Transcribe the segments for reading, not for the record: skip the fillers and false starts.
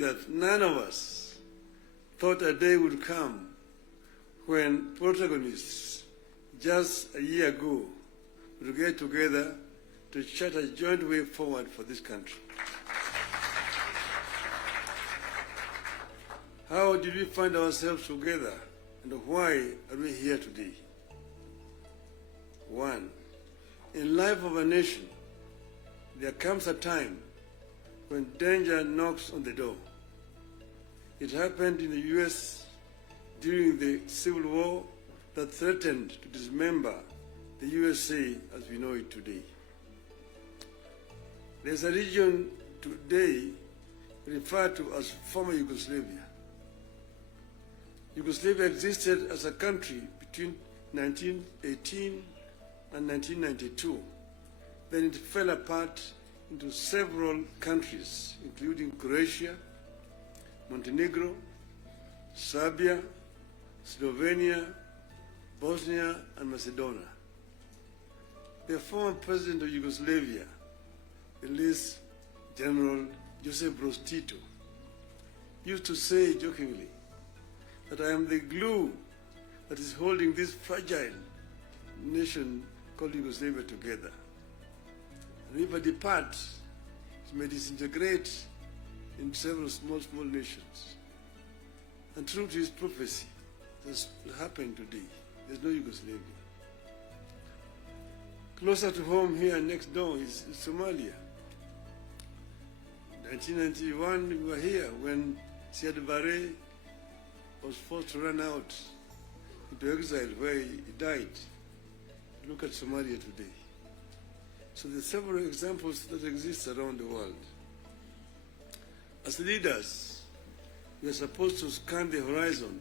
that none of us thought a day would come when protagonists just a year ago would get together to chart a joint way forward for this country. How did we find ourselves together, and why are we here today? One, in life of a nation, there comes a time when danger knocks on the door. It happened in the U.S. during the Civil War that threatened to dismember the USA as we know it today. There's a region today referred to as former Yugoslavia. Yugoslavia existed as a country between 1918 and 1992. Then it fell apart into several countries, including Croatia, Montenegro, Serbia, Slovenia, Bosnia, and Macedonia. The former president of Yugoslavia, the late General Joseph Broz Tito, used to say jokingly that I am the glue that is holding this fragile nation called Yugoslavia together. And if I depart, it may disintegrate in several small nations. And true to his prophecy, this happened today. There's no Yugoslavia. Closer to home here next door is Somalia. In 1991, we were here when Siad Barre was forced to run out into exile where he died. Look at Somalia today. So there are several examples that exist around the world. As leaders, we are supposed to scan the horizon,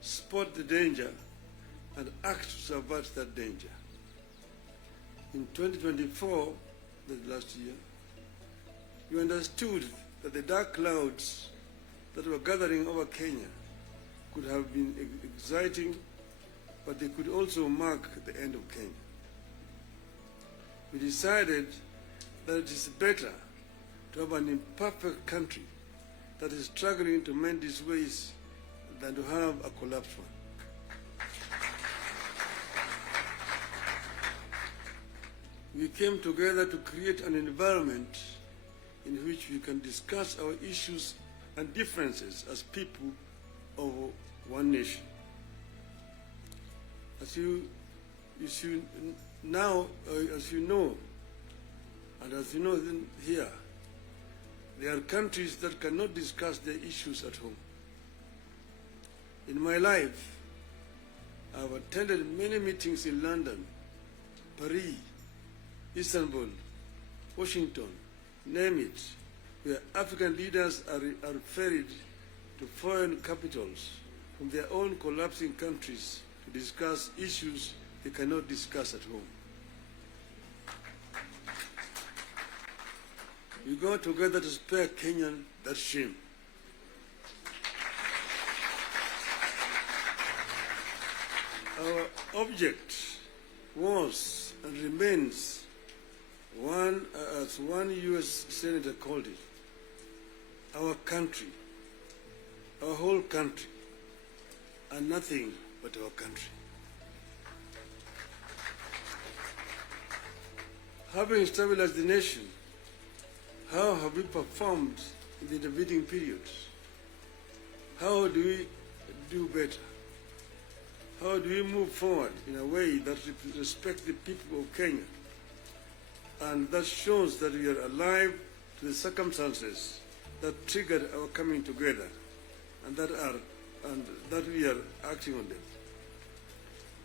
spot the danger, and act to subvert that danger. In 2024, the last year, we understood that the dark clouds that were gathering over Kenya could have been exciting, but they could also mark the end of Kenya. We decided that it is better to have an imperfect country that is struggling to mend its ways than to have a collapsed one. We came together to create an environment in which we can discuss our issues and differences as people of one nation. As you know, and as you know here, there are countries that cannot discuss their issues at home. In my life, I've attended many meetings in London, Paris, Istanbul, Washington, name it, where African leaders are ferried to foreign capitals from their own collapsing countries to discuss issues they cannot discuss at home. We go together to spare Kenyan that shame. Our object was and remains one, as one U.S. Senator called it, our country, our whole country, and nothing but our country. Having stabilized the nation, how have we performed in the intervening periods? How do we do better? How do we move forward in a way that respects the people of Kenya and that shows that we are alive to the circumstances that triggered our coming together and that we are acting on them?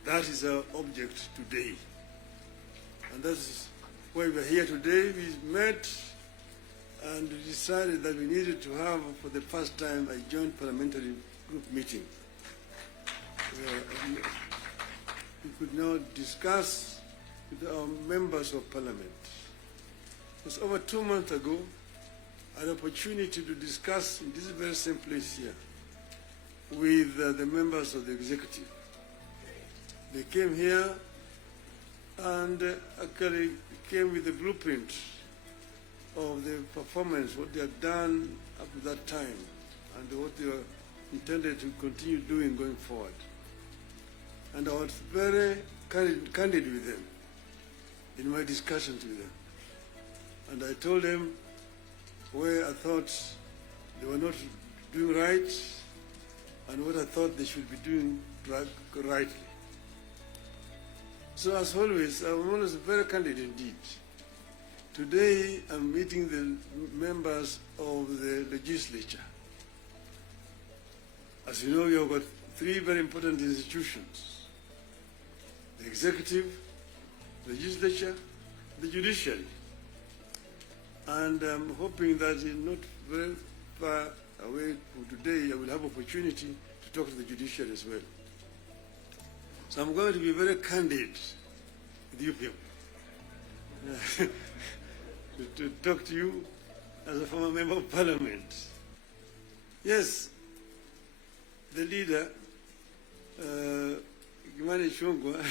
That is our object today. And that's why we are here today. We met and we decided that we needed to have, for the first time, a joint parliamentary group meeting. We could now discuss with our members of parliament. It was over 2 months ago, an opportunity to discuss in this very same place here with the members of the executive. They came here and actually came with a blueprint of the performance, what they had done up to that time, and what they were intended to continue doing going forward. And I was very candid with them in my discussions with them. And I told them where I thought they were not doing right and what I thought they should be doing rightly. So as always, I'm always very candid indeed. Today, I'm meeting the members of the legislature. As you know, we have got three very important institutions: the executive, legislature, the judiciary. And I'm hoping that in not very far away from today, I will have opportunity to talk to the judiciary as well. So I'm going to be very candid with you people. to talk to you as a former member of parliament. Yes, the leader, Gimani Chungwa,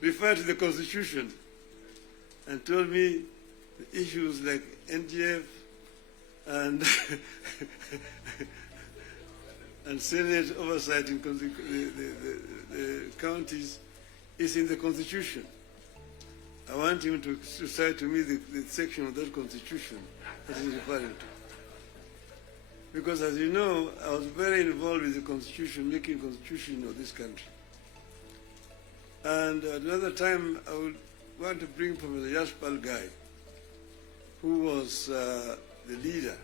referred to the constitution and told me the issues like NGF and and Senate oversight in the counties is in the constitution. I want him to cite to me the section of that constitution that he's referring to. Because as you know, I was very involved with the constitution, making constitution of this country. And at another time, I would want to bring Professor Yashpal Gai, who was the leader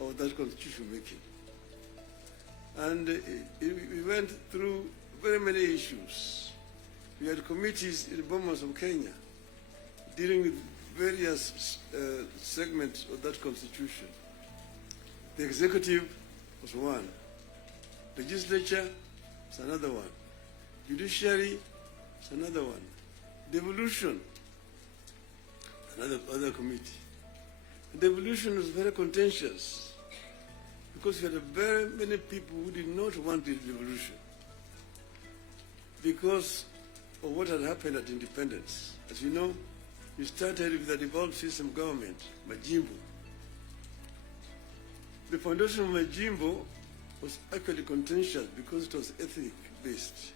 of that constitution making. And we went through very many issues. We had committees in Bomas of Kenya dealing with various segments of that constitution. The executive was one. Legislature is another one. Judiciary is another one. Devolution, other committee. The devolution was very contentious because we had very many people who did not want the devolution because of what had happened at independence. As you know, we started with the devolved system government, Majimbo. The foundation of Majimbo was actually contentious because it was ethnic-based.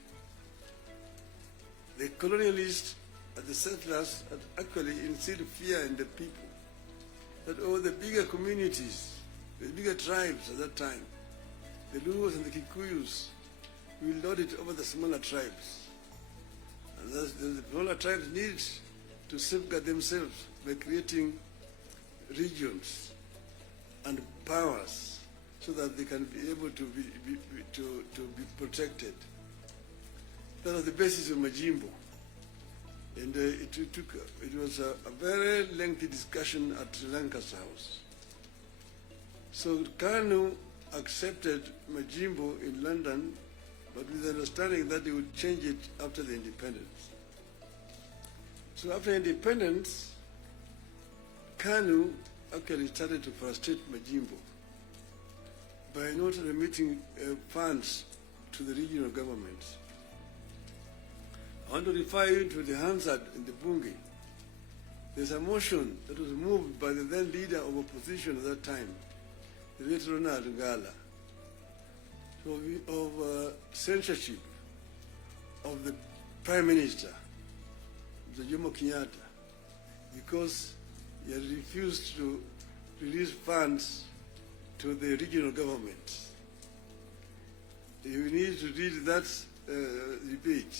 The colonialists and the settlers had actually instilled fear in the people that all the bigger communities, the bigger tribes at that time, the Luos and the Kikuyus, will lord it over the smaller tribes. And thus the smaller tribes need to safeguard themselves by creating regions and powers so that they can be able to be protected. That was the basis of Majimbo. And it was a very lengthy discussion at Sri Lanka's house. So Kanu accepted Majimbo in London, but with the understanding that they would change it after the independence. So after independence, Kanu actually started to frustrate Majimbo by not remitting funds to the regional governments. I want to refer you to the Hansard in the Bunge. There's a motion that was moved by the then leader of opposition at that time, the late Ronald Ngala, of censorship of the Prime Minister, Jomo Kenyatta, because he had refused to release funds to the regional government. You need to read that debate.